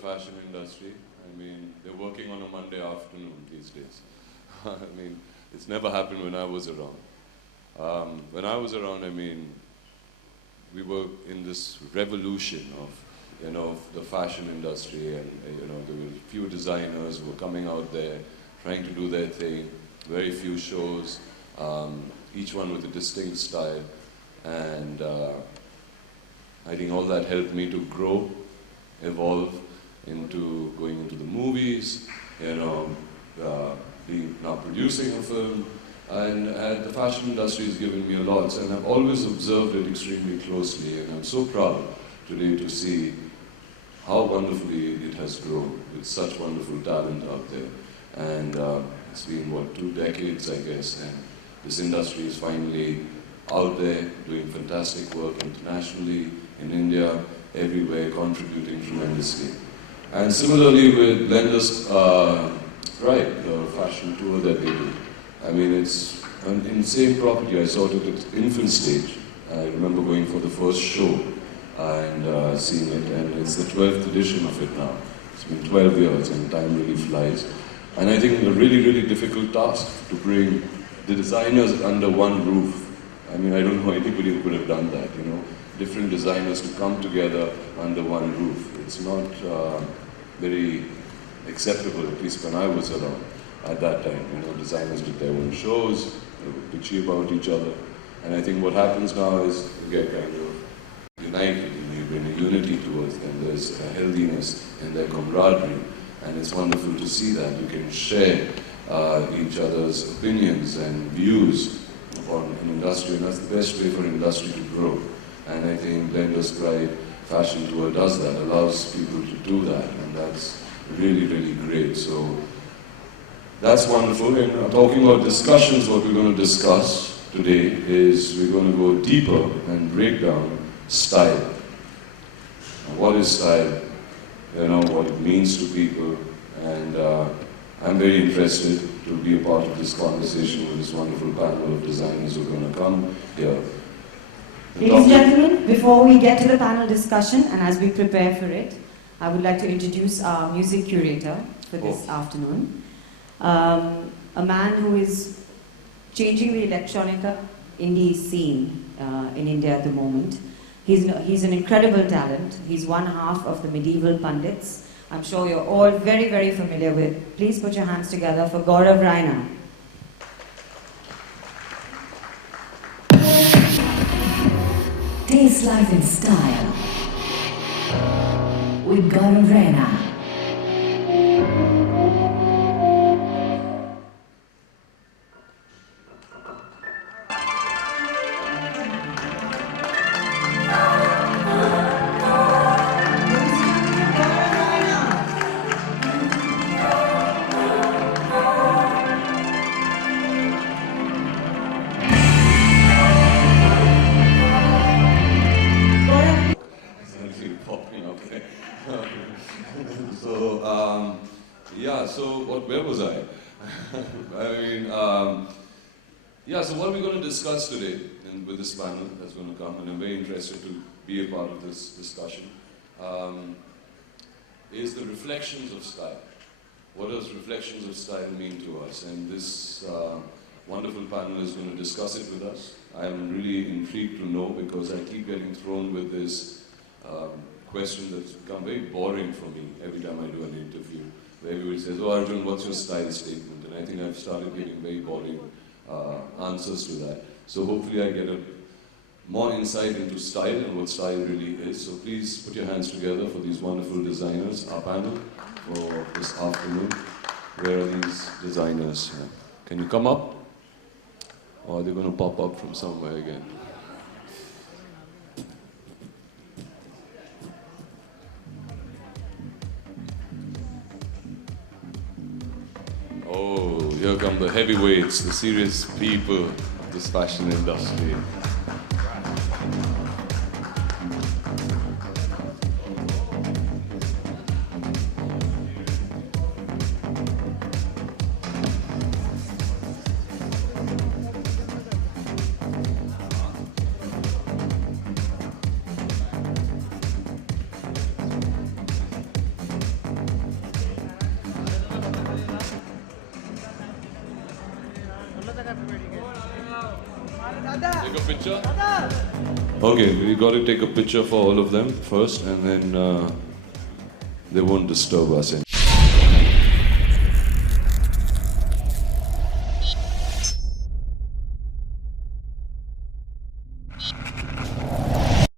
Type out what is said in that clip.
fashion industry. I mean, they're working on a Monday afternoon these days. I mean, it's never happened when I was around. When I was around, I mean, we were in this revolution of, you know, the fashion industry, and you know, there were few designers who were coming out there trying to do their thing. Very few shows, each one with a distinct style, and I think all that helped me to grow, evolve into going into the movies, you know, now producing a film, and the fashion industry has given me a lot, and I've always observed it extremely closely, and I'm so proud today to see how wonderfully it has grown with such wonderful talent out there. And it's been, what, 2 decades, I guess, and this industry is finally out there doing fantastic work internationally, in India, everywhere, contributing tremendously. And similarly with Blenders Pride, the fashion tour that they do. I mean, it's an insane property. I saw it at its infant stage. I remember going for the first show and seeing it, and it's the 12th edition of it now. It's been 12 years, and time really flies. And I think a really, really difficult task to bring the designers under one roof. I mean, I don't know anybody who could have done that, you know. Different designers to come together under one roof. It's not very acceptable, at least when I was around at that time. You know, designers did their own shows, they were bitchy about each other. And I think what happens now is you get kind of united, and you bring a unity towards them. There's a healthiness in their camaraderie. And it's wonderful to see that you can share each other's opinions and views upon an industry, and that's the best way for an industry to grow. And I think Blenders Pride Fashion Tour does that, allows people to do that, and that's really, really great. So that's wonderful. And talking about discussions, what we're going to discuss today is we're going to go deeper and break down style. What is style? You know, what it means to people, and I'm very interested to be a part of this conversation with this wonderful panel of designers who are going to come here. Ladies and gentlemen, before we get to the panel discussion, and as we prepare for it, I would like to introduce our music curator for this afternoon. A man who is changing the electronica indie scene in India at the moment. He's an incredible talent. He's one half of the medieval pundits. I'm sure you're all very, very familiar with. Please put your hands together for Gaurav Raina. Taste life in style with Gaurav Raina. Where was I? I mean, so what we're going to discuss today with this panel that's going to come, and I'm very interested to be a part of this discussion, is the reflections of style. What does reflections of style mean to us? And this wonderful panel is going to discuss it with us. I'm really intrigued to know, because I keep getting thrown with this question that's become very boring for me every time I do an interview, where everybody says, "Oh, Arjun, what's your style statement?" And I think I've started getting very boring answers to that. So hopefully I get a more insight into style and what style really is. So please put your hands together for these wonderful designers, our panel for this afternoon. Where are these designers? Can you come up? Or are they going to pop up from somewhere again? Oh, here come the heavyweights, the serious people of this fashion industry. Take a picture? Okay, we got to take a picture for all of them first, and then they won't disturb us anymore.